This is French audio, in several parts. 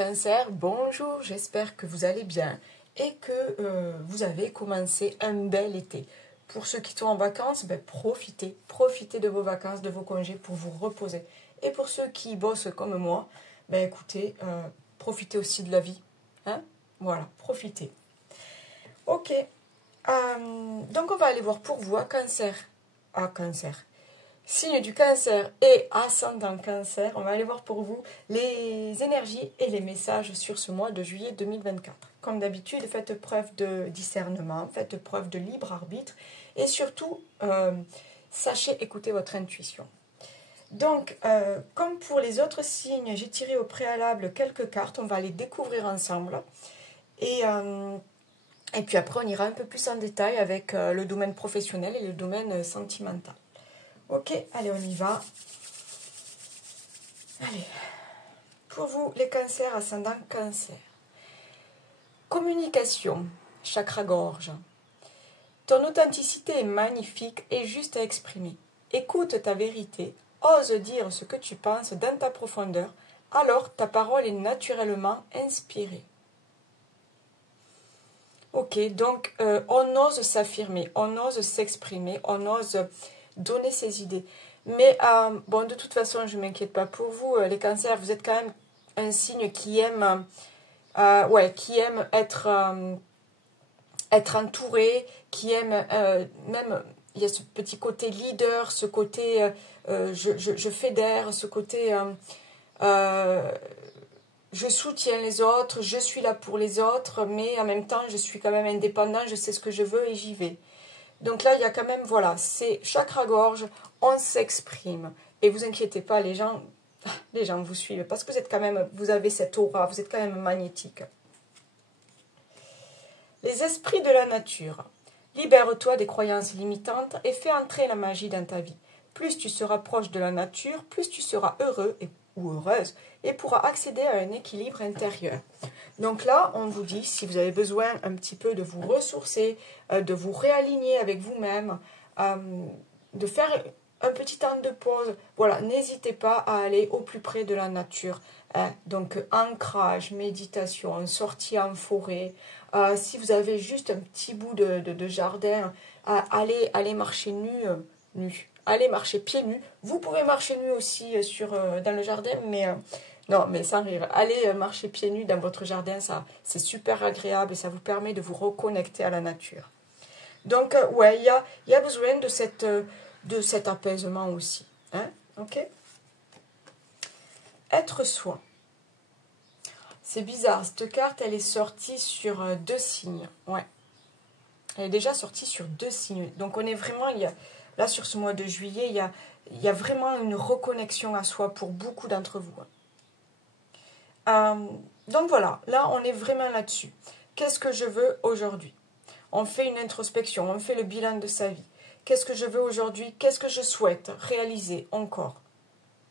cancers, bonjour, j'espère que vous allez bien et que vous avez commencé un bel été. Pour ceux qui sont en vacances, ben, profitez de vos vacances, de vos congés pour vous reposer. Et pour ceux qui bossent comme moi, ben, écoutez, profitez aussi de la vie. Hein? Voilà, profitez. Ok, donc on va aller voir pour vous à cancer. Signe du cancer et ascendant cancer, on va aller voir pour vous les énergies et les messages sur ce mois de juillet 2024. Comme d'habitude, faites preuve de discernement, faites preuve de libre arbitre et surtout, sachez écouter votre intuition. Donc, comme pour les autres signes, j'ai tiré au préalable quelques cartes, on va les découvrir ensemble. Et puis après, on ira un peu plus en détail avec le domaine professionnel et le domaine sentimental. Ok, allez, on y va. Allez, pour vous, les cancers, ascendant cancer. Communication, chakra-gorge. Ton authenticité est magnifique et juste à exprimer. Écoute ta vérité, ose dire ce que tu penses dans ta profondeur, alors ta parole est naturellement inspirée. Ok, donc on ose s'affirmer, on ose s'exprimer, on ose donner ses idées. Mais bon, de toute façon, je ne m'inquiète pas pour vous. Les cancers, vous êtes quand même un signe qui aime, être entouré, qui aime même, il y a ce petit côté leader, ce côté je fédère, ce côté je soutiens les autres, je suis là pour les autres, mais en même temps, je suis quand même indépendant, je sais ce que je veux et j'y vais. Donc là, il y a quand même, voilà, c'est chakra-gorge, on s'exprime. Et vous inquiétez pas, les gens vous suivent parce que vous êtes quand même, vous avez cette aura, vous êtes quand même magnétique. Les esprits de la nature. Libère-toi des croyances limitantes et fais entrer la magie dans ta vie. Plus tu seras proche de la nature, plus tu seras heureux ou heureuse et pourras accéder à un équilibre intérieur. Donc là, on vous dit, si vous avez besoin un petit peu de vous ressourcer, de vous réaligner avec vous-même, de faire un petit temps de pause, voilà, n'hésitez pas à aller au plus près de la nature. Donc, ancrage, méditation, sortie en forêt. Si vous avez juste un petit bout de jardin, allez marcher nu. Allez marcher pieds nus. Vous pouvez marcher nu aussi dans le jardin, mais non, mais sans rire. Allez marcher pieds nus dans votre jardin, ça c'est super agréable et ça vous permet de vous reconnecter à la nature. Donc, ouais, il y a besoin de cet apaisement aussi. Hein? Ok? Être soi. C'est bizarre, cette carte, elle est sortie sur 2 signes. Ouais. Elle est déjà sortie sur 2 signes. Donc, on est vraiment, là, sur ce mois de juillet, il y a vraiment une reconnexion à soi pour beaucoup d'entre vous. Donc, voilà, là, on est vraiment là-dessus. Qu'est-ce que je veux aujourd'hui? On fait une introspection, on fait le bilan de sa vie. Qu'est-ce que je veux aujourd'hui? Qu'est-ce que je souhaite réaliser encore?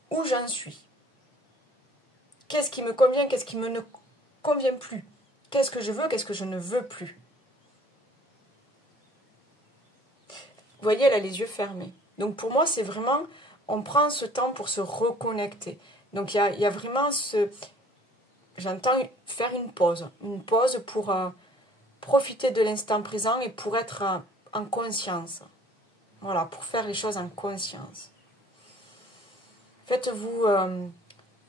Où j'en suis? Qu'est-ce qui me convient? Qu'est-ce qui me ne convient plus? Qu'est-ce que je veux? Qu'est-ce que je ne veux plus? Vous voyez, elle a les yeux fermés. Donc pour moi, c'est vraiment, on prend ce temps pour se reconnecter. Donc il y a vraiment j'entends faire une pause pour profiter de l'instant présent et pour être en conscience. Voilà, pour faire les choses en conscience. Faites-vous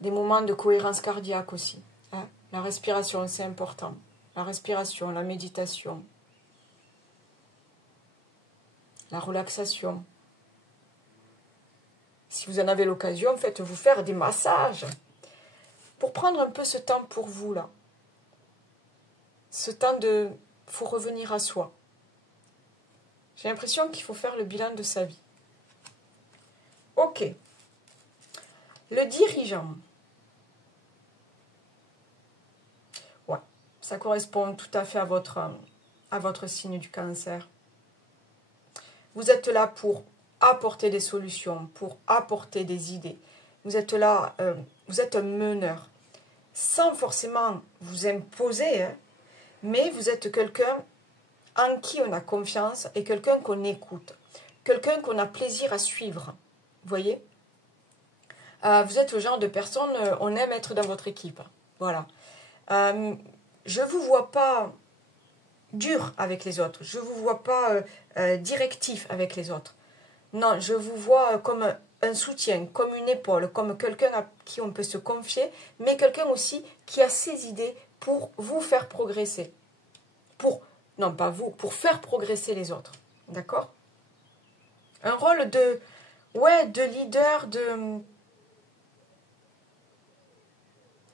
des moments de cohérence cardiaque aussi. Hein? La respiration, c'est important. La respiration, la méditation, la relaxation. Si vous en avez l'occasion, faites-vous faire des massages pour prendre un peu ce temps pour vous, là. Ce temps de... Il faut revenir à soi. J'ai l'impression qu'il faut faire le bilan de sa vie. Ok. Le dirigeant. Ouais, ça correspond tout à fait à votre signe du cancer. Vous êtes là pour apporter des solutions, pour apporter des idées. Vous êtes là, vous êtes un meneur. Sans forcément vous imposer, hein, mais vous êtes quelqu'un en qui on a confiance et quelqu'un qu'on écoute. Quelqu'un qu'on a plaisir à suivre. Vous voyez? Vous êtes le genre de personne, on aime être dans votre équipe. Voilà. je ne vous vois pas dur avec les autres. Je ne vous vois pas directif avec les autres. Non, je vous vois comme un soutien, comme une épaule, comme quelqu'un à qui on peut se confier, mais quelqu'un aussi qui a ses idées pour vous faire progresser. Non pas vous, pour faire progresser les autres. D'accord? Un rôle de leader,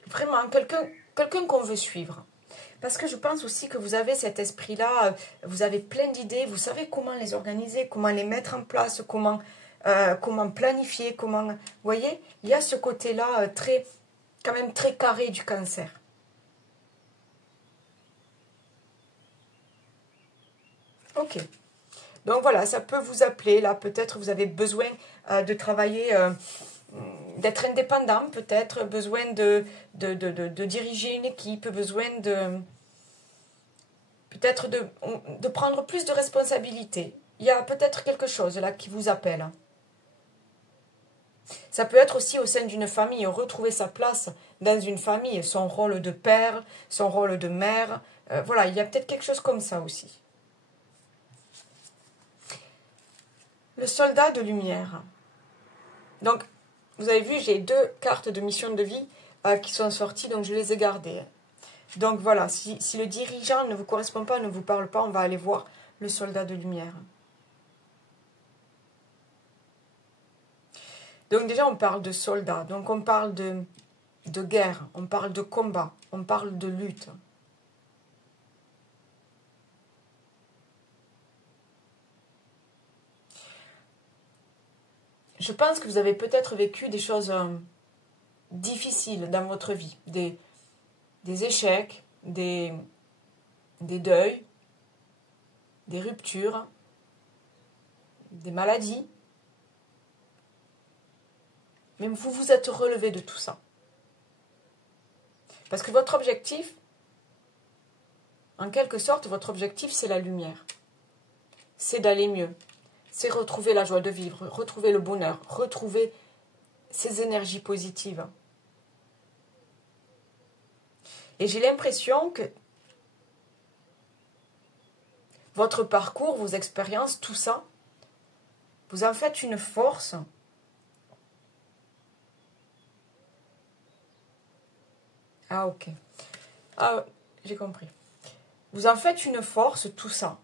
vraiment quelqu'un qu'on veut suivre. Parce que je pense aussi que vous avez cet esprit-là, vous avez plein d'idées, vous savez comment les organiser, comment les mettre en place, comment planifier, comment... Vous voyez, il y a ce côté-là quand même très carré du Cancer. Ok. Donc voilà, ça peut vous appeler. Là, peut-être vous avez besoin de travailler, d'être indépendant, peut-être besoin de diriger une équipe, besoin peut-être de prendre plus de responsabilités. Il y a peut-être quelque chose là qui vous appelle. Ça peut être aussi au sein d'une famille, retrouver sa place dans une famille, son rôle de père, son rôle de mère. Voilà, il y a peut-être quelque chose comme ça aussi. Le soldat de lumière. Donc, vous avez vu, j'ai 2 cartes de mission de vie qui sont sorties, donc je les ai gardées. Donc voilà, si le dirigeant ne vous correspond pas, ne vous parle pas, on va aller voir le soldat de lumière. Donc déjà, on parle de soldat, donc on parle de guerre, on parle de combat, on parle de lutte. Je pense que vous avez peut-être vécu des choses difficiles dans votre vie, des échecs, des deuils, des ruptures, des maladies. Mais vous vous êtes relevé de tout ça. Parce que votre objectif, en quelque sorte, votre objectif, c'est la lumière. C'est d'aller mieux. C'est retrouver la joie de vivre, retrouver le bonheur, retrouver ces énergies positives. Et j'ai l'impression que votre parcours, vos expériences, tout ça, vous en faites une force. Ah, ok. Ah, j'ai compris. Vous en faites une force, tout ça.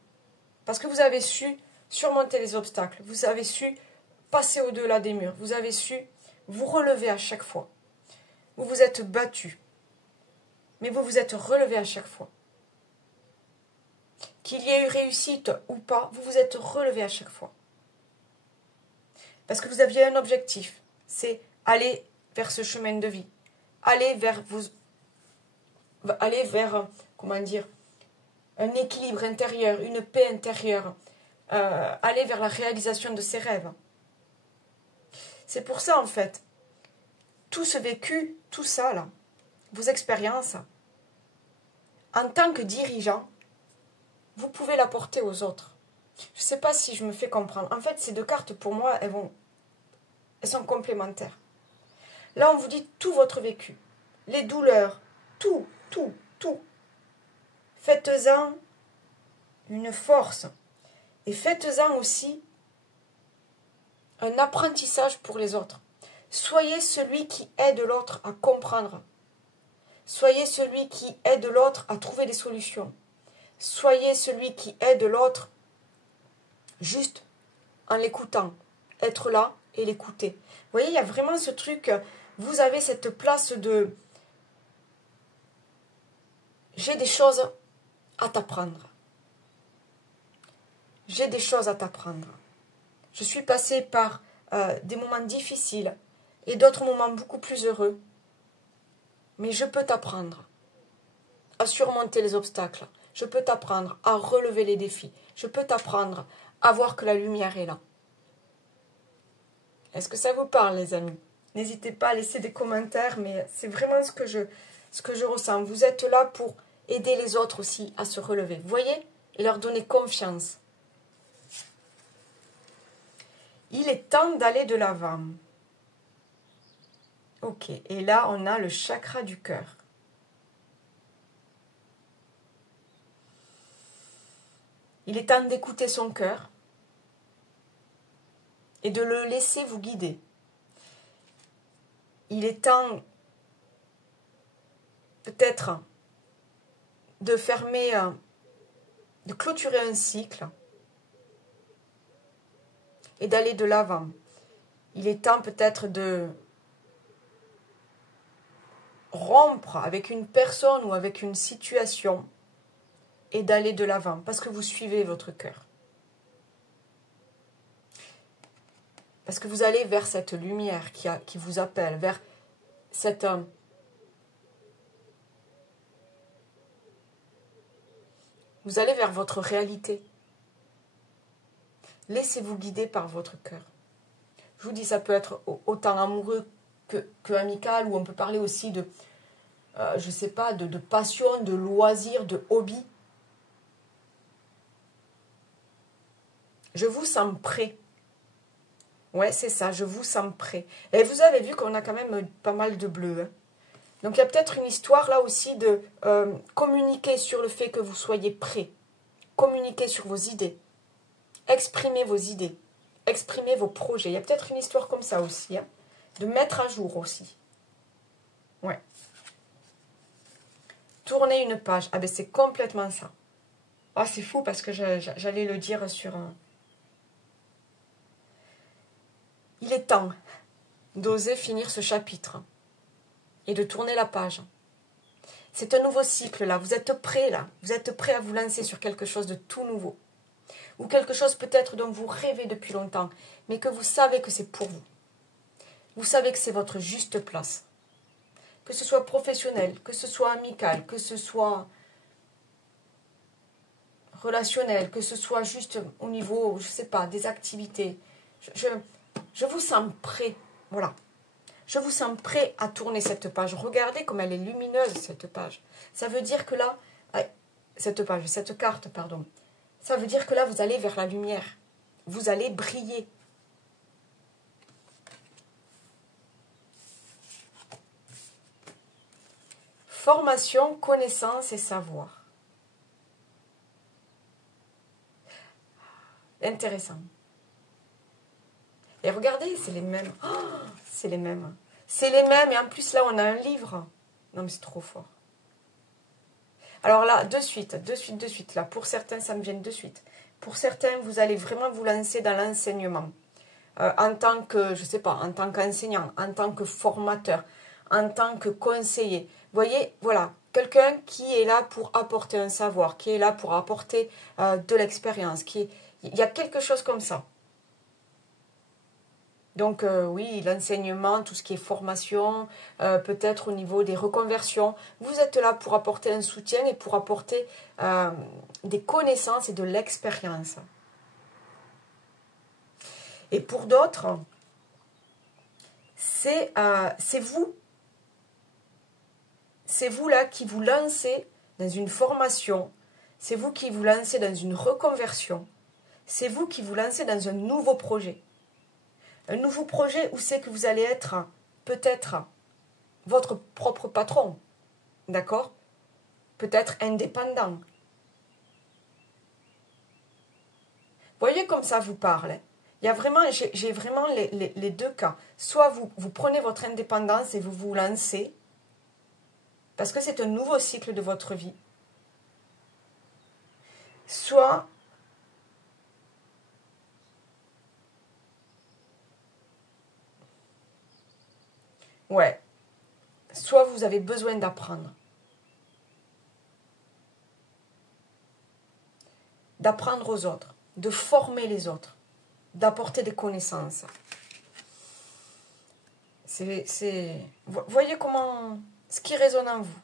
Parce que vous avez su surmonter les obstacles. Vous avez su passer au-delà des murs. Vous avez su vous relever à chaque fois. Vous vous êtes battu. Mais vous vous êtes relevé à chaque fois. Qu'il y ait eu réussite ou pas, vous vous êtes relevé à chaque fois. Parce que vous aviez un objectif. C'est aller vers ce chemin de vie. Aller vers, comment dire, un équilibre intérieur, une paix intérieure. Aller vers la réalisation de ses rêves. C'est pour ça, en fait, tout ce vécu, tout ça, là, vos expériences, en tant que dirigeant, vous pouvez l'apporter aux autres. Je ne sais pas si je me fais comprendre. En fait, ces 2 cartes, pour moi, elles sont complémentaires. Là, on vous dit tout votre vécu. Les douleurs, tout. Faites-en une force. Et faites-en aussi un apprentissage pour les autres. Soyez celui qui aide l'autre à comprendre. Soyez celui qui aide l'autre à trouver des solutions. Soyez celui qui aide l'autre juste en l'écoutant. Être là et l'écouter. Vous voyez, il y a vraiment ce truc, vous avez cette place de... J'ai des choses à t'apprendre. J'ai des choses à t'apprendre. Je suis passée par des moments difficiles et d'autres moments beaucoup plus heureux. Mais je peux t'apprendre à surmonter les obstacles. Je peux t'apprendre à relever les défis. Je peux t'apprendre à voir que la lumière est là. Est-ce que ça vous parle, les amis? N'hésitez pas à laisser des commentaires, mais c'est vraiment ce que je ressens. Vous êtes là pour aider les autres aussi à se relever. Vous voyez? Et leur donner confiance. Il est temps d'aller de l'avant. Ok, et là, on a le chakra du cœur. Il est temps d'écouter son cœur et de le laisser vous guider. Il est temps peut-être de fermer, de clôturer un cycle et d'aller de l'avant. Il est temps peut-être de rompre avec une personne ou avec une situation et d'aller de l'avant parce que vous suivez votre cœur. Parce que vous allez vers cette lumière qui vous appelle, vers cette... Vous allez vers votre réalité. Laissez-vous guider par votre cœur. Je vous dis, ça peut être autant amoureux que amical, ou on peut parler aussi de, je sais pas, de passion, de loisir, de hobby. Je vous sens prêt. Ouais, c'est ça, je vous sens prêt. Et vous avez vu qu'on a quand même pas mal de bleu. Hein. Donc il y a peut-être une histoire là aussi de communiquer sur le fait que vous soyez prêt. Communiquer sur vos idées. Exprimez vos idées. Exprimez vos projets. Il y a peut-être une histoire comme ça aussi. Hein, de mettre à jour aussi. Ouais. Tournez une page. Ah ben c'est complètement ça. Ah c'est fou parce que j'allais le dire sur un... Il est temps d'oser finir ce chapitre et de tourner la page. C'est un nouveau cycle là, vous êtes prêts là, vous êtes prêts à vous lancer sur quelque chose de tout nouveau. Ou quelque chose peut-être dont vous rêvez depuis longtemps, mais que vous savez que c'est pour vous. Vous savez que c'est votre juste place. Que ce soit professionnel, que ce soit amical, que ce soit relationnel, que ce soit juste au niveau, je ne sais pas, des activités. Je vous sens prêt, voilà. Je vous sens prêt à tourner cette page. Regardez comme elle est lumineuse, cette page. Ça veut dire que là, cette carte, pardon. Ça veut dire que là, vous allez vers la lumière. Vous allez briller. Formation, connaissance et savoir. Intéressant. Et regardez, c'est les mêmes. Oh, c'est les mêmes. C'est les mêmes. Et en plus, là, on a un livre. Non, mais c'est trop fort. Alors là, de suite. Là, pour certains, ça me vient de suite. Pour certains, vous allez vraiment vous lancer dans l'enseignement. En tant que, je sais pas, en tant qu'enseignant, en tant que formateur, en tant que conseiller. Vous voyez, voilà, quelqu'un qui est là pour apporter un savoir, qui est là pour apporter de l'expérience. Il y a quelque chose comme ça. Donc oui, l'enseignement, tout ce qui est formation, peut-être au niveau des reconversions, vous êtes là pour apporter un soutien et pour apporter des connaissances et de l'expérience. Et pour d'autres, c'est vous. C'est vous là qui vous lancez dans une formation, c'est vous qui vous lancez dans une reconversion, c'est vous qui vous lancez dans un nouveau projet. Un nouveau projet où c'est que vous allez être peut-être votre propre patron, d'accord? Peut-être indépendant. Voyez comme ça vous parle. Il y a vraiment, j'ai vraiment les deux cas. Soit vous prenez votre indépendance et vous vous lancez, parce que c'est un nouveau cycle de votre vie. Soit soit vous avez besoin d'apprendre. D'apprendre aux autres, de former les autres, d'apporter des connaissances. Voyez comment, ce qui résonne en vous.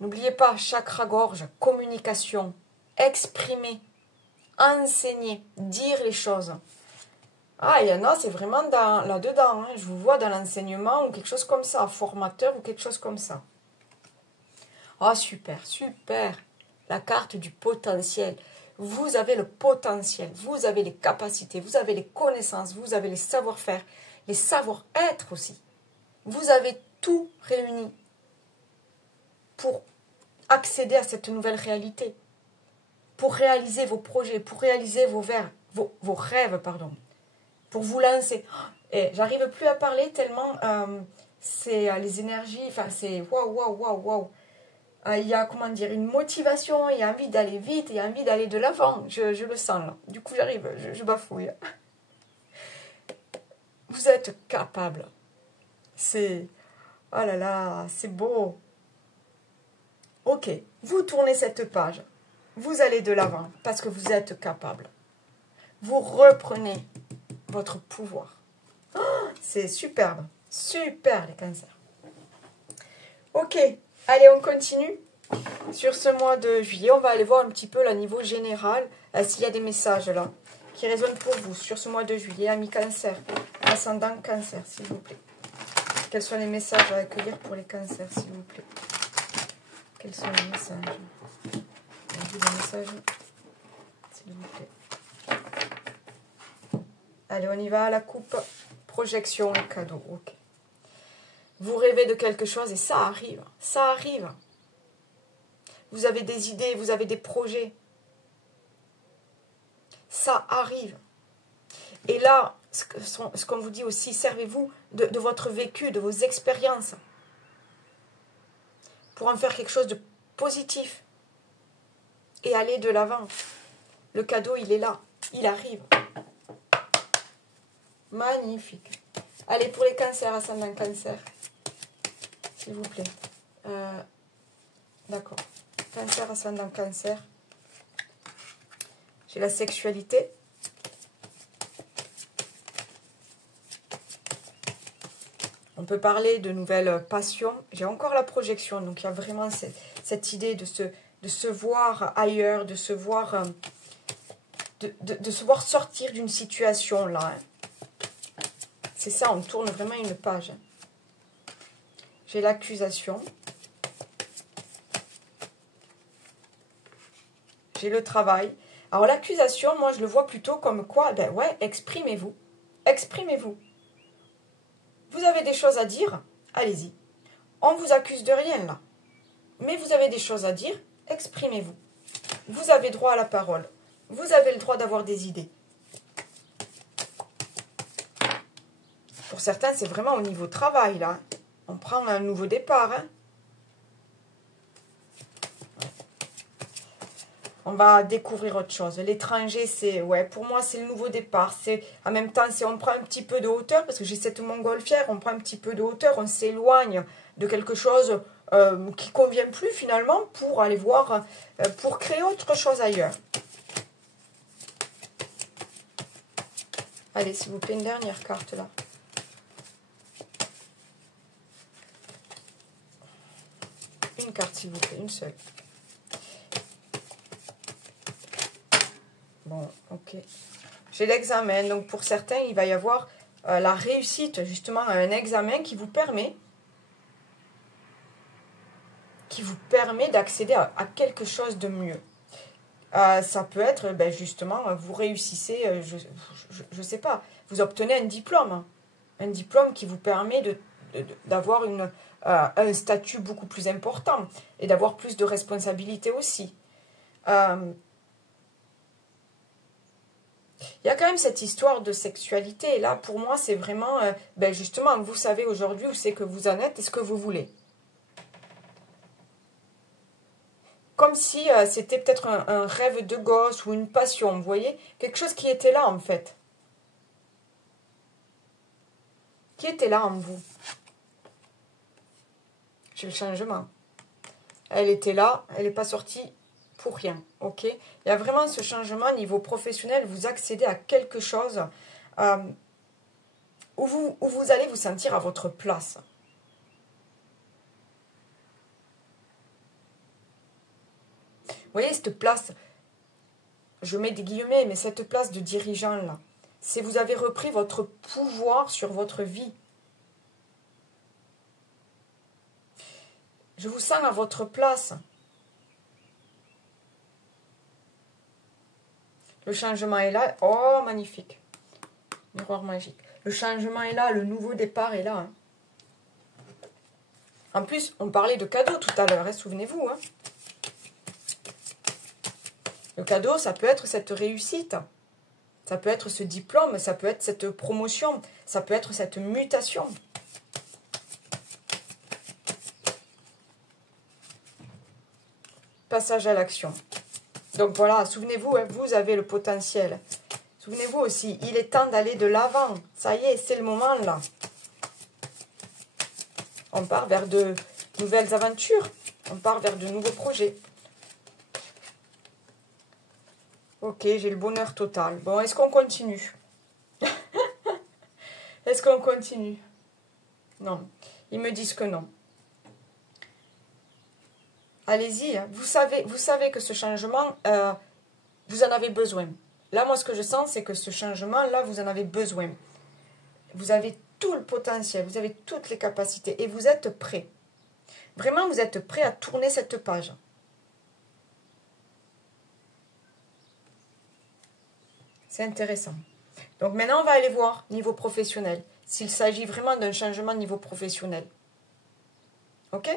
N'oubliez pas, chakra-gorge, communication, exprimer, enseigner, dire les choses. Ah, il y en a, c'est vraiment là-dedans. Hein. Je vous vois dans l'enseignement ou quelque chose comme ça, formateur ou quelque chose comme ça. Ah, super, super. La carte du potentiel. Vous avez le potentiel, vous avez les capacités, vous avez les connaissances, vous avez les savoir-faire, les savoir-être aussi. Vous avez tout réuni pour accéder à cette nouvelle réalité, pour réaliser vos projets, pour réaliser vos rêves, pardon, pour vous lancer. Et j'arrive plus à parler tellement c'est les énergies, enfin c'est waouh, waouh, waouh, waouh. Il y a, comment dire, une motivation, il y a envie d'aller vite, il y a envie d'aller de l'avant. Je le sens là. Du coup, j'arrive, je bafouille. Vous êtes capable. C'est... Oh là là, c'est beau. Ok, vous tournez cette page. Vous allez de l'avant parce que vous êtes capable. Vous reprenez votre pouvoir. Oh, c'est superbe. Super, les cancers. Ok, allez, on continue. Sur ce mois de juillet, on va aller voir un petit peu le niveau général, s'il y a des messages là qui résonnent pour vous sur ce mois de juillet, amis cancer, ascendant cancer, s'il vous plaît. Quels sont les messages à accueillir pour les cancers, s'il vous plaît? Quels sont les messages? Les messages, s'il vous plaît. Allez, on y va, la coupe, projection et cadeau. Ok. Vous rêvez de quelque chose et ça arrive, ça arrive. Vous avez des idées, vous avez des projets. Ça arrive. Et là, ce qu'on vous dit aussi, servez-vous de votre vécu, de vos expériences, pour en faire quelque chose de positif. Et aller de l'avant. Le cadeau, il est là. Il arrive. Magnifique. Allez, pour les cancers, ascendant cancer. S'il vous plaît. D'accord. Cancer, ascendant cancer. J'ai la sexualité. On peut parler de nouvelles passions. J'ai encore la projection. Donc, il y a vraiment cette idée de se voir ailleurs, de se voir, de se voir sortir d'une situation là. C'est ça, on tourne vraiment une page. J'ai l'accusation. J'ai le travail. Alors l'accusation, moi je le vois plutôt comme quoi? Ben ouais, exprimez-vous. Exprimez-vous. Vous avez des choses à dire? Allez-y. On ne vous accuse de rien là. Mais vous avez des choses à dire? Exprimez-vous. Vous avez droit à la parole. Vous avez le droit d'avoir des idées. Pour certains, c'est vraiment au niveau travail là. On prend un nouveau départ. Hein. On va découvrir autre chose. L'étranger, c'est, ouais, pour moi, c'est le nouveau départ. C'est, en même temps, c'est on prend un petit peu de hauteur, parce que j'ai cette montgolfière, on prend un petit peu de hauteur, on s'éloigne de quelque chose qui convient plus finalement pour aller voir, pour créer autre chose ailleurs. Allez, s'il vous plaît, une dernière carte là. Une carte, s'il vous plaît, une seule. Bon, ok. J'ai l'examen. Donc, pour certains, il va y avoir la réussite, justement, à un examen qui vous permet d'accéder à quelque chose de mieux. Ça peut être, ben, justement, vous réussissez, je ne sais pas, vous obtenez un diplôme. Un diplôme qui vous permet d'avoir un statut beaucoup plus important et d'avoir plus de responsabilités aussi. Il y a quand même cette histoire de sexualité. Et là, pour moi, c'est vraiment, ben justement, vous savez aujourd'hui où c'est que vous en êtes et ce que vous voulez. Comme si c'était peut-être un rêve de gosse ou une passion, vous voyez? Quelque chose qui était là, en fait. Qui était là en vous? J'ai le changement. Elle était là, elle n'est pas sortie pour rien, ok? Il y a vraiment ce changement au niveau professionnel, vous accédez à quelque chose où vous allez vous sentir à votre place. Vous voyez cette place, je mets des guillemets, mais cette place de dirigeant là, c'est vous avez repris votre pouvoir sur votre vie. Je vous sens à votre place. Le changement est là. Oh, magnifique. Miroir magique. Le changement est là, le nouveau départ est là. Hein. En plus, on parlait de cadeaux tout à l'heure, hein, souvenez-vous. Hein. Le cadeau, ça peut être cette réussite. Ça peut être ce diplôme, ça peut être cette promotion, ça peut être cette mutation. Passage à l'action. Donc voilà, souvenez-vous, hein, vous avez le potentiel. Souvenez-vous aussi, il est temps d'aller de l'avant. Ça y est, c'est le moment là. On part vers de nouvelles aventures. On part vers de nouveaux projets. Ok, j'ai le bonheur total. Bon, est-ce qu'on continue? Est-ce qu'on continue? Non, ils me disent que non. Allez-y, hein. Vous savez que ce changement, vous en avez besoin. Là, moi, ce que je sens, c'est que ce changement-là, vous en avez besoin. Vous avez tout le potentiel, vous avez toutes les capacités et vous êtes prêts. Vraiment, vous êtes prêts à tourner cette page. C'est intéressant. Donc maintenant, on va aller voir niveau professionnel, s'il s'agit vraiment d'un changement niveau professionnel. Ok?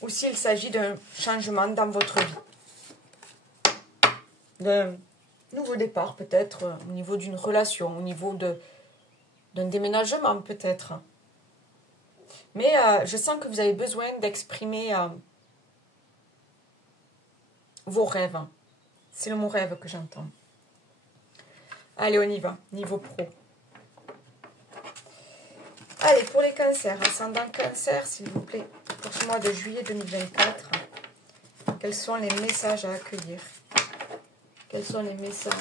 Ou s'il s'agit d'un changement dans votre vie. D'un nouveau départ peut-être, au niveau d'une relation, au niveau d'un déménagement peut-être. Mais je sens que vous avez besoin d'exprimer vos rêves. C'est le mot rêve que j'entends. Allez, on y va, niveau pro. Allez, pour les cancers, ascendant cancer, s'il vous plaît, pour ce mois de juillet 2024, quels sont les messages à accueillir? Quels sont les messages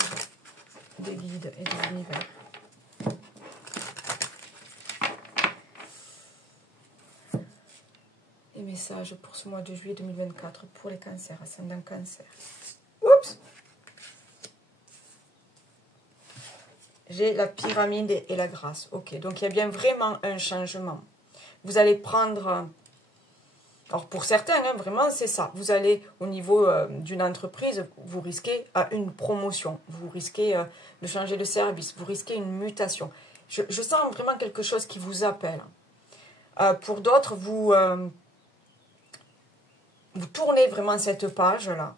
des guides et de l'univers? Les messages pour ce mois de juillet 2024 pour les cancers, ascendant cancer. Oups! J'ai la pyramide et la grâce. Ok, donc il y a bien vraiment un changement. Vous allez prendre... Alors pour certains, hein, vraiment c'est ça. Vous allez au niveau d'une entreprise, vous risquez une promotion. Vous risquez de changer de service. Vous risquez une mutation. Je sens vraiment quelque chose qui vous appelle. Pour d'autres, vous tournez vraiment cette page-là.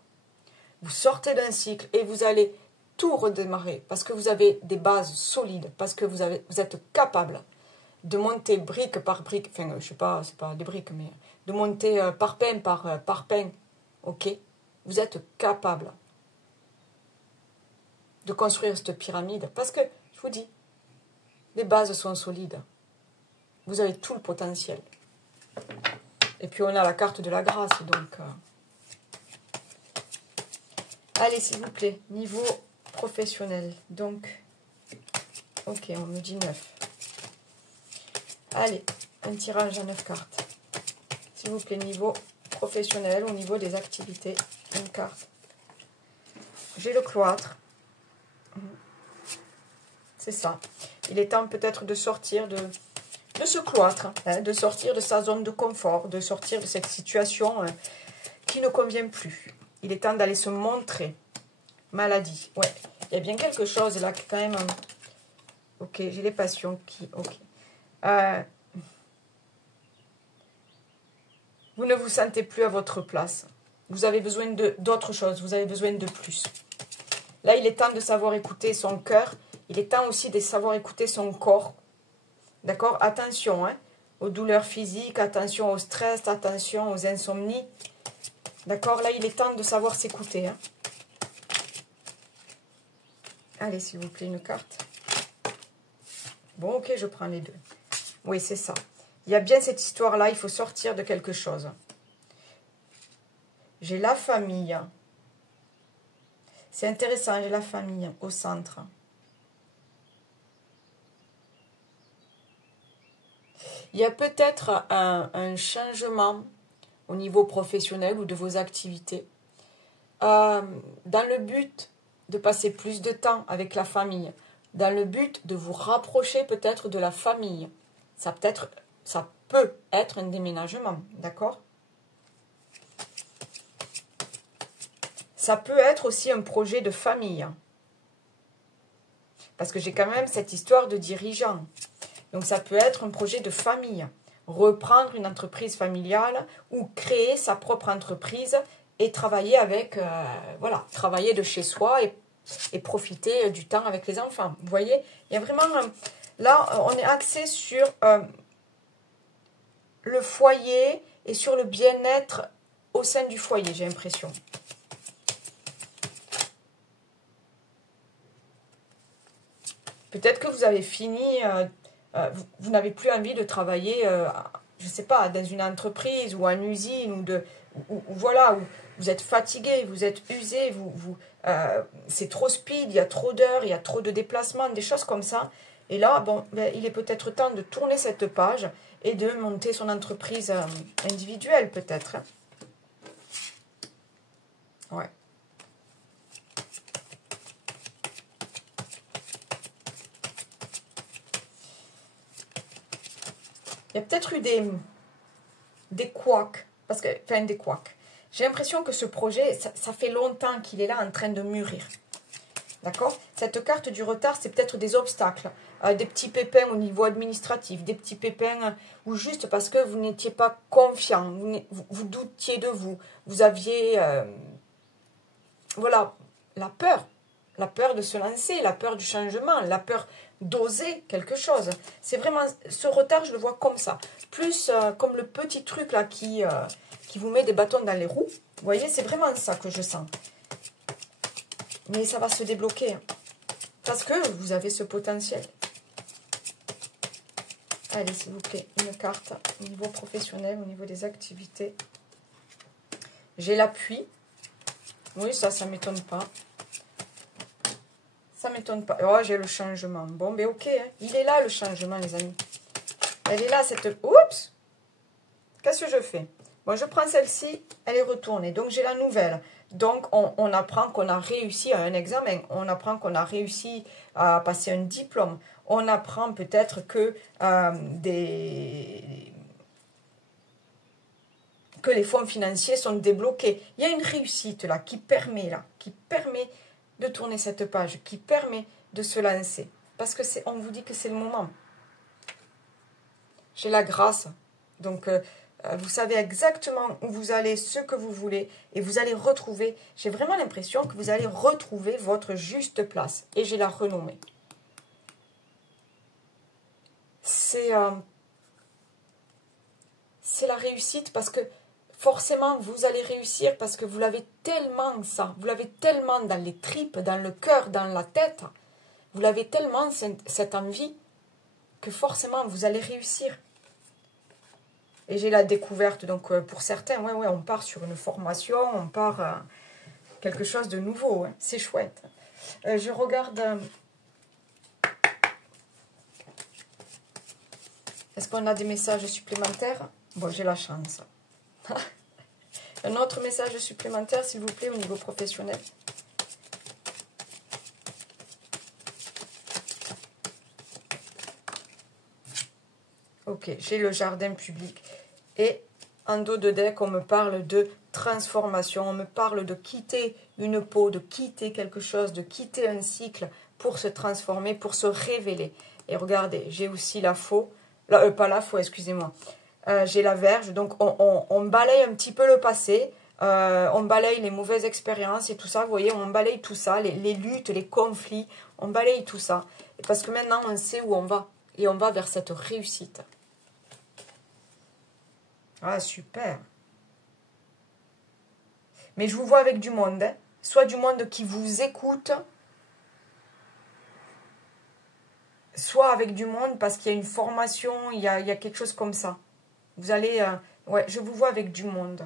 Vous sortez d'un cycle et vous allez tout redémarrer parce que vous avez des bases solides, parce que vous êtes capable de monter brique par brique, enfin je sais pas, c'est pas des briques, mais de monter parpaing par parpaing, ok? Vous êtes capable de construire cette pyramide parce que, je vous dis, les bases sont solides. Vous avez tout le potentiel. Et puis on a la carte de la grâce, donc... Allez, s'il vous plaît, niveau professionnel. Donc, ok, on me dit 9. Allez, un tirage à 9 cartes. S'il vous plaît, niveau professionnel, au niveau des activités, une carte. J'ai le cloître. C'est ça. Il est temps peut-être de sortir de ce cloître, hein, de sortir de sa zone de confort, de sortir de cette situation qui ne convient plus. Il est temps d'aller se montrer. Maladie. Ouais. Il y a bien quelque chose là qui quand même... Ok, j'ai les passions qui... Ok. Vous ne vous sentez plus à votre place. Vous avez besoin d'autre chose. Vous avez besoin de plus. Là, il est temps de savoir écouter son cœur. Il est temps aussi de savoir écouter son corps. D'accord? Attention hein, aux douleurs physiques. Attention au stress. Attention aux insomnies. D'accord? Là, il est temps de savoir s'écouter. Hein. Allez, s'il vous plaît, une carte. Bon, ok, je prends les deux. Oui, c'est ça. Il y a bien cette histoire-là, il faut sortir de quelque chose. J'ai la famille. C'est intéressant, j'ai la famille au centre. Il y a peut-être un changement au niveau professionnel ou de vos activités. Dans le but de passer plus de temps avec la famille, dans le but de vous rapprocher peut-être de la famille. Ça peut être un déménagement, d'accord? Ça peut être aussi un projet de famille. Parce que j'ai quand même cette histoire de dirigeant. Donc ça peut être un projet de famille. Reprendre une entreprise familiale ou créer sa propre entreprise et travailler avec, voilà, travailler de chez soi et profiter du temps avec les enfants. Vous voyez, il y a vraiment, là, on est axé sur le foyer et sur le bien-être au sein du foyer, j'ai l'impression. Peut-être que vous avez fini, vous n'avez plus envie de travailler, je ne sais pas, dans une entreprise ou en usine, ou voilà, où vous êtes fatigué, vous êtes usé, c'est trop speed, il y a trop d'heures, il y a trop de déplacements, des choses comme ça. Et là, bon, ben, il est peut-être temps de tourner cette page et de monter son entreprise individuelle, peut-être. Ouais. Il y a peut-être eu des couacs, parce que, enfin des couacs. J'ai l'impression que ce projet, ça fait longtemps qu'il est là en train de mûrir. D'accord? Cette carte du retard, c'est peut-être des obstacles, des petits pépins au niveau administratif, des petits pépins ou juste parce que vous n'étiez pas confiant, vous doutiez de vous, vous aviez, voilà, la peur de se lancer, la peur du changement, la peur d'oser quelque chose. C'est vraiment, ce retard, je le vois comme ça. Plus comme le petit truc là qui vous met des bâtons dans les roues. Vous voyez, c'est vraiment ça que je sens. Mais ça va se débloquer. Parce que vous avez ce potentiel. Allez, s'il vous plaît, une carte au niveau professionnel, au niveau des activités. J'ai l'appui. Oui, ça ne m'étonne pas. Ça ne m'étonne pas. Oh, j'ai le changement. Bon, ben ok, hein. Il est là, le changement, les amis. Elle est là, cette... Oups! Qu'est-ce que je fais? Bon, je prends celle-ci, elle est retournée. Donc, j'ai la nouvelle. Donc, on apprend qu'on a réussi à un examen. On apprend qu'on a réussi à passer un diplôme. On apprend peut-être que que les fonds financiers sont débloqués. Il y a une réussite là qui permet de tourner cette page, qui permet de se lancer. Parce que on vous dit que c'est le moment. J'ai la grâce. Donc, vous savez exactement où vous allez, ce que vous voulez, et vous allez retrouver, j'ai vraiment l'impression que vous allez retrouver votre juste place. Et j'ai la renommée. C'est la réussite parce que forcément, vous allez réussir parce que vous l'avez tellement ça. Vous l'avez tellement dans les tripes, dans le cœur, dans la tête. Vous l'avez tellement cette envie que forcément, vous allez réussir. Et j'ai la découverte, donc pour certains, ouais, on part sur une formation, on part quelque chose de nouveau, hein. C'est chouette. Je regarde... Est-ce qu'on a des messages supplémentaires? Bon, j'ai la chance. Un autre message supplémentaire, s'il vous plaît, au niveau professionnel. Ok, j'ai le jardin public. Et en dos de deck, on me parle de transformation. On me parle de quitter une peau, de quitter quelque chose, de quitter un cycle pour se transformer, pour se révéler. Et regardez, j'ai aussi la faux. Pas la faux, excusez-moi. J'ai la verge. Donc, on balaye un petit peu le passé. On balaye les mauvaises expériences et tout ça. Vous voyez, on balaye tout ça. Les luttes, les conflits. On balaye tout ça. Parce que maintenant, on sait où on va. Et on va vers cette réussite. Ah, super. Mais je vous vois avec du monde. Hein. Soit du monde qui vous écoute. Soit avec du monde parce qu'il y a une formation. Il y a quelque chose comme ça. Vous allez... ouais, je vous vois avec du monde.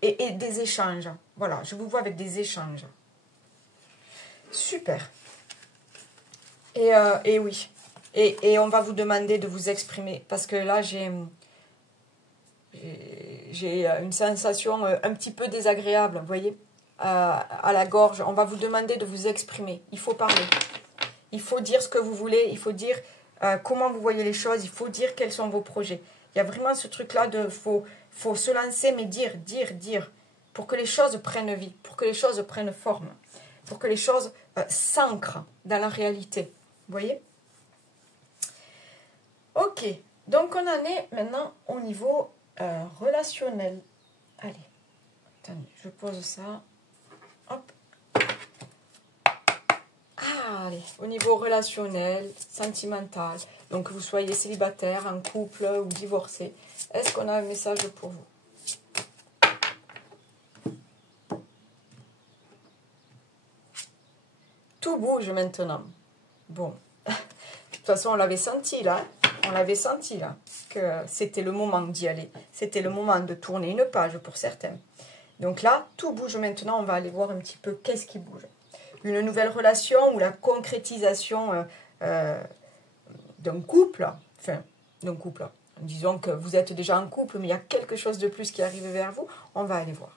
Et des échanges. Voilà, je vous vois avec des échanges. Super. Et oui. Et on va vous demander de vous exprimer. Parce que là, j'ai une sensation un petit peu désagréable, vous voyez, à la gorge. On va vous demander de vous exprimer. Il faut parler. Il faut dire ce que vous voulez. Il faut dire comment vous voyez les choses. Il faut dire quels sont vos projets. Il y a vraiment ce truc-là de... faut se lancer, mais dire. Pour que les choses prennent vie. Pour que les choses prennent forme. Pour que les choses s'ancrent dans la réalité. Vous voyez? Ok. Donc, on en est maintenant au niveau relationnel. Allez. Attendez, je pose ça. Hop. Ah, allez, au niveau relationnel, sentimental, donc que vous soyez célibataire, en couple ou divorcé, est-ce qu'on a un message pour vous? Tout bouge maintenant. Bon, de toute façon, on l'avait senti là. On l'avait senti là, que c'était le moment d'y aller. C'était le moment de tourner une page pour certains. Donc là, tout bouge maintenant. On va aller voir un petit peu qu'est-ce qui bouge. Une nouvelle relation ou la concrétisation d'un couple. Enfin, d'un couple. Disons que vous êtes déjà en couple, mais il y a quelque chose de plus qui arrive vers vous. On va aller voir.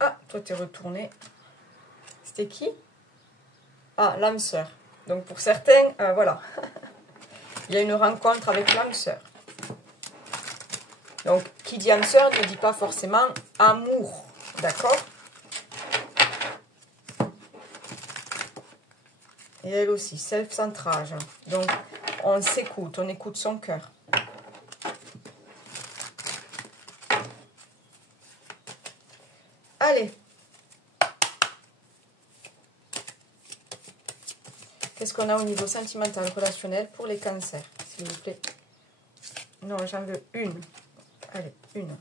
Ah, toi, t'es retourné. C'était qui? Ah, l'âme sœur. Donc, pour certains, voilà. Il y a une rencontre avec l'âme sœur. Donc, qui dit âme sœur ne dit pas forcément amour. D'accord? Et elle aussi, self-centrage. Donc, on s'écoute, on écoute son cœur. Allez. Qu'est-ce qu'on a au niveau sentimental, relationnel pour les cancers, s'il vous plaît? Non, j'en veux une. Allez, une.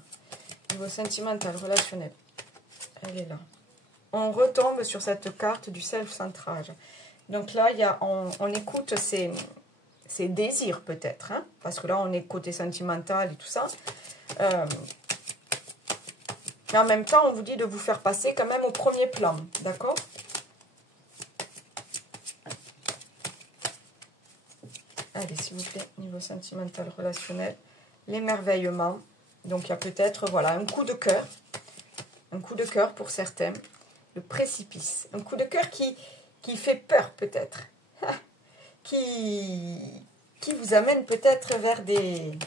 Niveau sentimental, relationnel. Elle est là. On retombe sur cette carte du self-centrage. Donc là, il y a, on écoute ses désirs peut-être. Hein, parce que là, on est côté sentimental et tout ça. Mais en même temps, on vous dit de vous faire passer quand même au premier plan. D'accord? Allez, s'il vous plaît, niveau sentimental, relationnel, l'émerveillement. Donc, il y a peut-être, voilà, un coup de cœur. Un coup de cœur pour certains. Le précipice. Un coup de cœur qui fait peur, peut-être. qui vous amène peut-être vers des...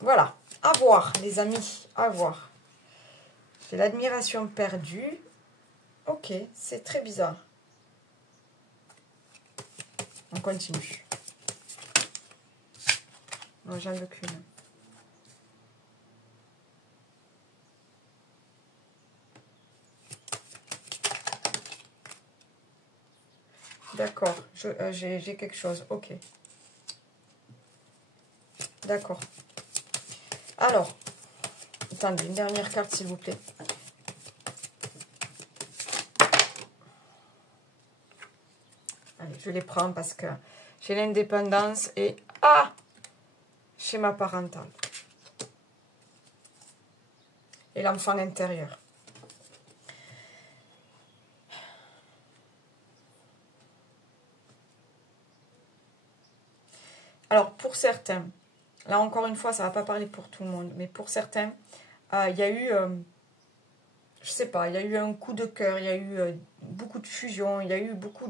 Voilà. À voir, les amis. À voir. J'ai l'admiration perdue. Ok, c'est très bizarre. On continue. Non, j'en veux qu'une. D'accord, j'ai quelque chose. Ok. D'accord. Alors, attendez, une dernière carte, s'il vous plaît. Allez, je les prends parce que j'ai l'indépendance et... Ah! Schéma parental. Et l'enfant intérieur. Alors, pour certains, là encore une fois, ça ne va pas parler pour tout le monde, mais pour certains, il y a eu, je sais pas, il y a eu un coup de cœur, il y a eu beaucoup de fusion, il y a eu beaucoup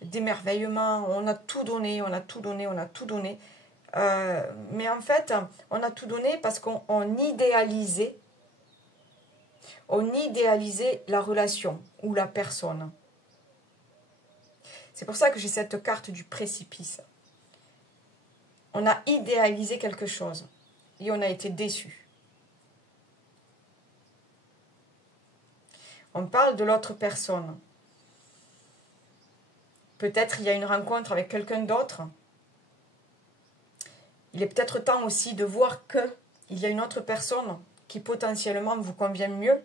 d'émerveillement, on a tout donné, on a tout donné, on a tout donné. Mais en fait, on a tout donné parce qu'on idéalisait la relation ou la personne. C'est pour ça que j'ai cette carte du précipice. On a idéalisé quelque chose et on a été déçu. On parle de l'autre personne. Peut-être il y a une rencontre avec quelqu'un d'autre. Il est peut-être temps aussi de voir qu'il y a une autre personne qui potentiellement vous convient mieux.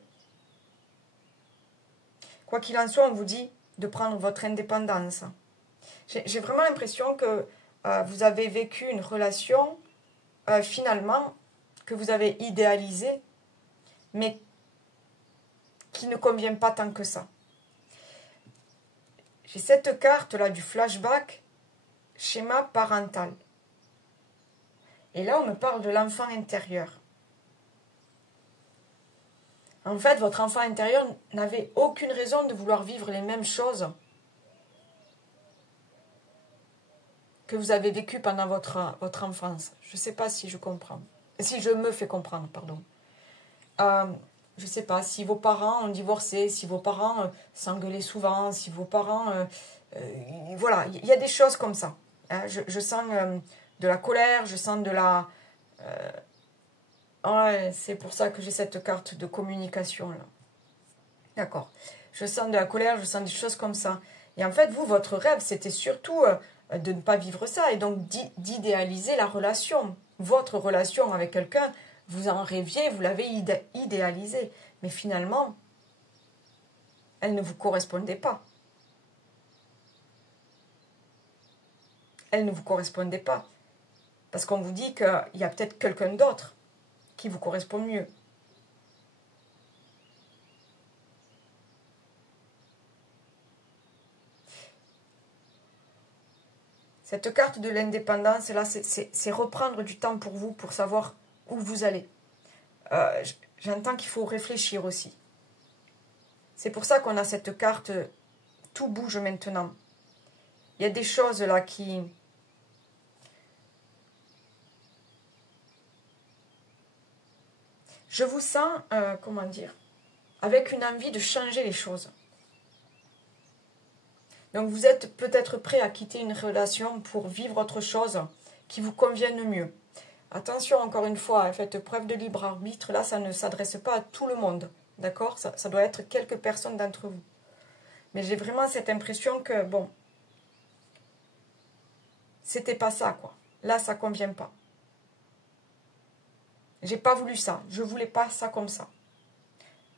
Quoi qu'il en soit, on vous dit de prendre votre indépendance. J'ai vraiment l'impression que vous avez vécu une relation, finalement, que vous avez idéalisée, mais qui ne convient pas tant que ça. J'ai cette carte-là du flashback, schéma parental. Et là, on me parle de l'enfant intérieur. En fait, votre enfant intérieur n'avait aucune raison de vouloir vivre les mêmes choses que vous avez vécues pendant votre enfance. Je ne sais pas si je comprends. Si je me fais comprendre, pardon. Je ne sais pas, si vos parents ont divorcé, si vos parents s'engueulaient souvent, si vos parents... voilà, il y a des choses comme ça. Hein, je sens de la colère, je sens de la... ouais, c'est pour ça que j'ai cette carte de communication, là. D'accord. Je sens de la colère, je sens des choses comme ça. Et en fait, vous, votre rêve, c'était surtout de ne pas vivre ça et donc d'idéaliser la relation. Votre relation avec quelqu'un, vous en rêviez, vous l'avez idéalisée. Mais finalement, elle ne vous correspondait pas. Elle ne vous correspondait pas. Parce qu'on vous dit qu'il y a peut-être quelqu'un d'autre qui vous correspond mieux. Cette carte de l'indépendance, là, c'est reprendre du temps pour vous, pour savoir où vous allez. J'entends qu'il faut réfléchir aussi. C'est pour ça qu'on a cette carte « Tout bouge maintenant ». Il y a des choses là qui... Je vous sens, comment dire, avec une envie de changer les choses. Donc vous êtes peut-être prêt à quitter une relation pour vivre autre chose qui vous convienne mieux. Attention, encore une fois, faites preuve de libre arbitre. Là, ça ne s'adresse pas à tout le monde. D'accord, ça doit être quelques personnes d'entre vous. Mais j'ai vraiment cette impression que, bon, c'était pas ça, quoi. Là, ça convient pas. J'ai pas voulu ça. Je voulais pas ça comme ça.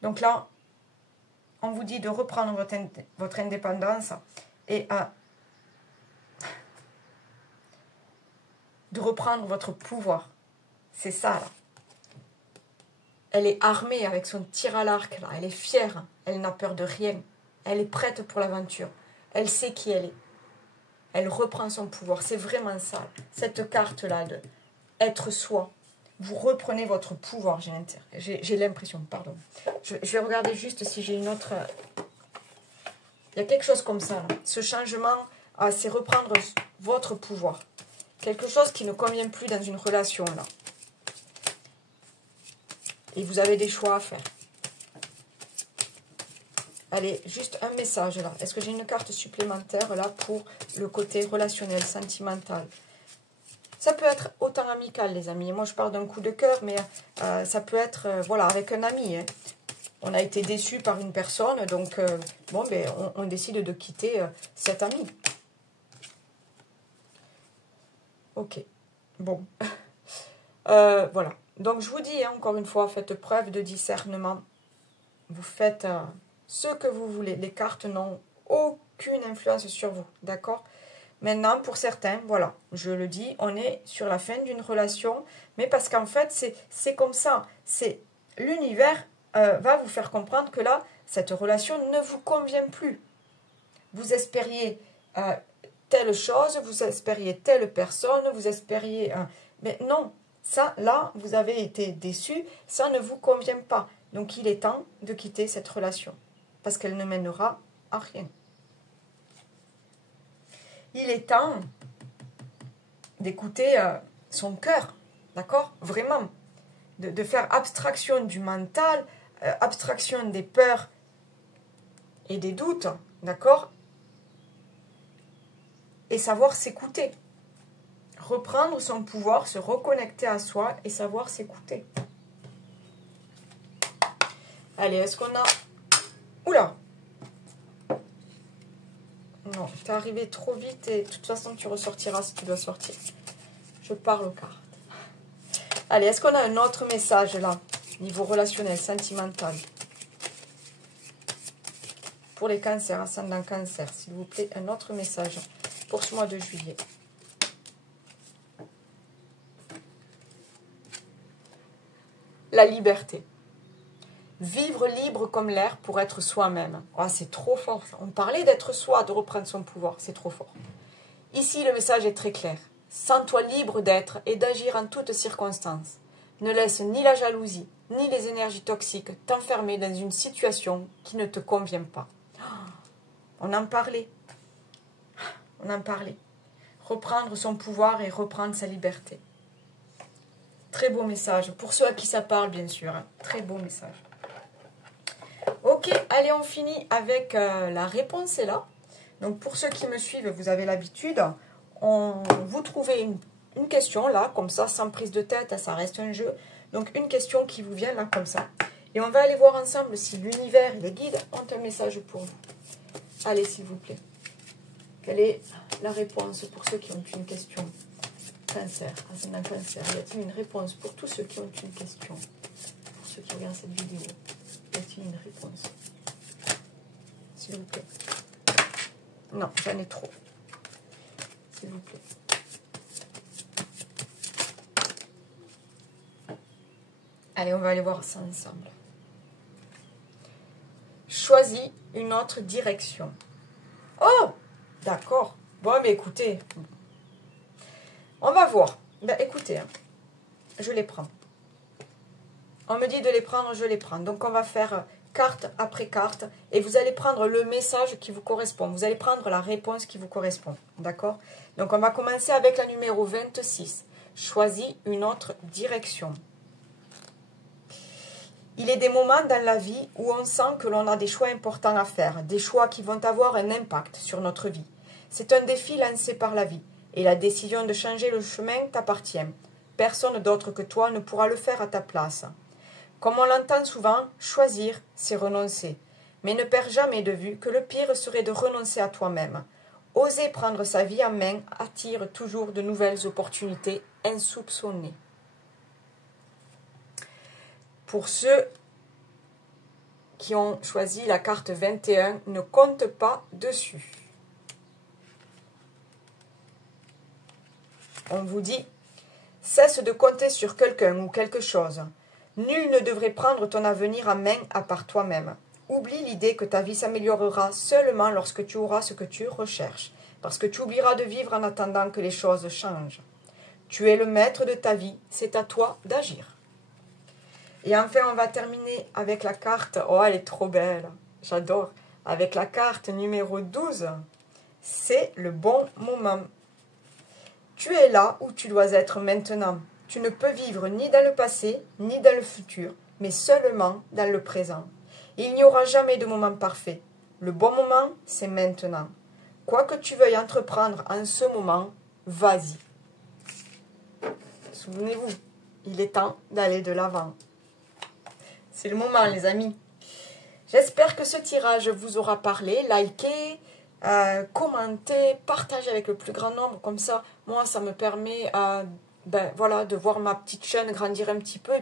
Donc là, on vous dit de reprendre votre indépendance et de reprendre votre pouvoir. C'est ça, là. Elle est armée avec son tir à l'arc, là. Elle est fière. Elle n'a peur de rien. Elle est prête pour l'aventure. Elle sait qui elle est. Elle reprend son pouvoir. C'est vraiment ça. Cette carte-là de être soi. Vous reprenez votre pouvoir, j'ai l'impression. Pardon. Je vais regarder juste si j'ai une autre... Il y a quelque chose comme ça, là. Ce changement, c'est reprendre votre pouvoir. Quelque chose qui ne convient plus dans une relation, là. Et vous avez des choix à faire. Allez, juste un message, là. Est-ce que j'ai une carte supplémentaire, là, pour le côté relationnel, sentimental? Ça peut être autant amical, les amis. Moi, je parle d'un coup de cœur, mais ça peut être, voilà, avec un ami, hein. On a été déçu par une personne, donc, bon, ben, on décide de quitter cet ami. Ok, bon. Voilà. Donc, je vous dis, hein, encore une fois, faites preuve de discernement. Vous faites ce que vous voulez. Les cartes n'ont aucune influence sur vous, d'accord? Maintenant, pour certains, voilà, je le dis, on est sur la fin d'une relation, mais parce qu'en fait, c'est comme ça. C'est l'univers va vous faire comprendre que là, cette relation ne vous convient plus. Vous espériez telle chose, vous espériez telle personne, vous espériez... mais non, ça, là, vous avez été déçu, ça ne vous convient pas. Donc, il est temps de quitter cette relation, parce qu'elle ne mènera à rien. Il est temps d'écouter son cœur, d'accord? Vraiment, de faire abstraction du mental, abstraction des peurs et des doutes, d'accord? Et savoir s'écouter. Reprendre son pouvoir, se reconnecter à soi et savoir s'écouter. Allez, est-ce qu'on a... Oula! Non, t'es arrivé trop vite et de toute façon, tu ressortiras si tu dois sortir. Je parle aux cartes. Allez, est-ce qu'on a un autre message là, niveau relationnel, sentimental? Pour les cancers, ascendant cancer, s'il vous plaît, un autre message pour ce mois de juillet. La liberté. Vivre libre comme l'air pour être soi-même. Oh, c'est trop fort. On parlait d'être soi, de reprendre son pouvoir. C'est trop fort. Ici, le message est très clair. Sens-toi libre d'être et d'agir en toutes circonstances. Ne laisse ni la jalousie, ni les énergies toxiques t'enfermer dans une situation qui ne te convient pas. On en parlait. On en parlait. Reprendre son pouvoir et reprendre sa liberté. Très beau message. Pour ceux à qui ça parle, bien sûr. Hein. Très beau message. Ok, allez, on finit avec la réponse est là. Donc, pour ceux qui me suivent, vous avez l'habitude. vous trouvez une question là, comme ça, sans prise de tête, ça reste un jeu. Donc une question qui vous vient là, comme ça. Et on va aller voir ensemble si l'univers et les guides ont un message pour vous. Allez, s'il vous plaît. Quelle est la réponse pour ceux qui ont une question? Cancer, ascendant Cancer. Y a-t-il une réponse pour tous ceux qui ont une question? Pour ceux qui regardent cette vidéo, y a-t-il une réponse? S'il vous plaît. Non, j'en ai trop. S'il vous plaît. Allez, on va aller voir ça ensemble. Choisis une autre direction. Oh, d'accord. Bon, mais écoutez, on va voir. Ben, écoutez, hein, je les prends. On me dit de les prendre, je les prends. Donc, on va faire carte après carte et vous allez prendre le message qui vous correspond. Vous allez prendre la réponse qui vous correspond. D'accord? Donc, on va commencer avec la numéro 26. Choisis une autre direction. Il est des moments dans la vie où on sent que l'on a des choix importants à faire, des choix qui vont avoir un impact sur notre vie. C'est un défi lancé par la vie, et la décision de changer le chemin t'appartient. Personne d'autre que toi ne pourra le faire à ta place. Comme on l'entend souvent, choisir, c'est renoncer. Mais ne perds jamais de vue que le pire serait de renoncer à toi-même. Oser prendre sa vie en main attire toujours de nouvelles opportunités insoupçonnées. Pour ceux qui ont choisi la carte 21, ne compte pas dessus. On vous dit, cesse de compter sur quelqu'un ou quelque chose. Nul ne devrait prendre ton avenir en main à part toi-même. Oublie l'idée que ta vie s'améliorera seulement lorsque tu auras ce que tu recherches, parce que tu oublieras de vivre en attendant que les choses changent. Tu es le maître de ta vie, c'est à toi d'agir. Et enfin, on va terminer avec la carte, oh elle est trop belle, j'adore, avec la carte numéro 12, c'est le bon moment. Tu es là où tu dois être maintenant. Tu ne peux vivre ni dans le passé, ni dans le futur, mais seulement dans le présent. Il n'y aura jamais de moment parfait. Le bon moment, c'est maintenant. Quoi que tu veuilles entreprendre en ce moment, vas-y. Souvenez-vous, il est temps d'aller de l'avant. C'est le moment, les amis. J'espère que ce tirage vous aura parlé. Likez, commentez, partagez avec le plus grand nombre. Comme ça, moi, ça me permet voilà, de voir ma petite chaîne grandir un petit peu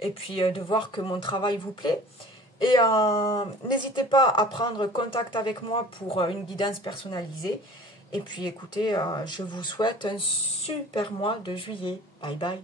et puis de voir que mon travail vous plaît. Et n'hésitez pas à prendre contact avec moi pour une guidance personnalisée. Et puis, écoutez, je vous souhaite un super mois de juillet. Bye bye.